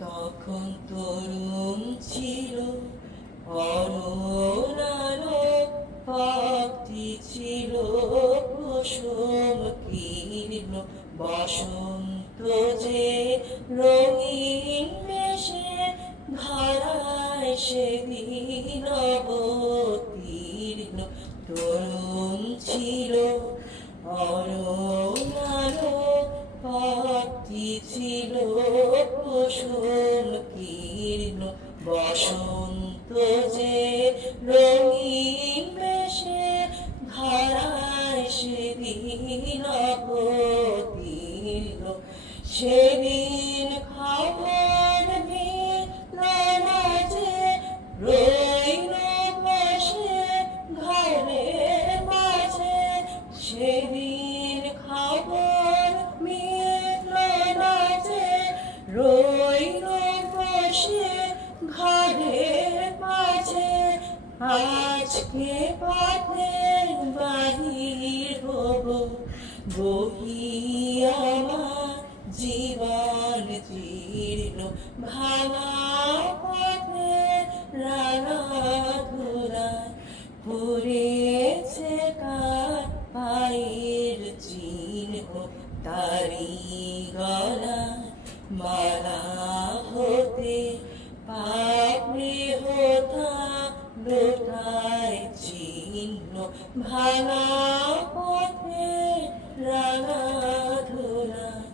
তখন তরুণ ছিল অরুণালো পথটি ছিল কুসুম কীর্ণ বসন্ত যে রঙিন বেশে ধারায় সেদিন অবতীর্ণ তরুণ ছিল অরুণালো পথটি ছিল কুসুম কীর্ণ বসন্ত যে রঙিন বেশে ধারায় সেদিন অবতীর্ণ সেদিন খবর দিল না যে রইল বসে ঘরের মাঝে সেদিন খবর মিলল না যে রইল বসে ঘরের মাঝে আজকে পথের বাহির হব বহিয়া আমার জীবন জীর্ণ ভাঙা পথে রাঙা ধুলায় পড়েছে কার পায়ের চিহ্ন তারি গলায় মালা হতে পাপড়ি হোতা লোটায় চিহ্ন ভাঙা পথে রাঙা ধুলায়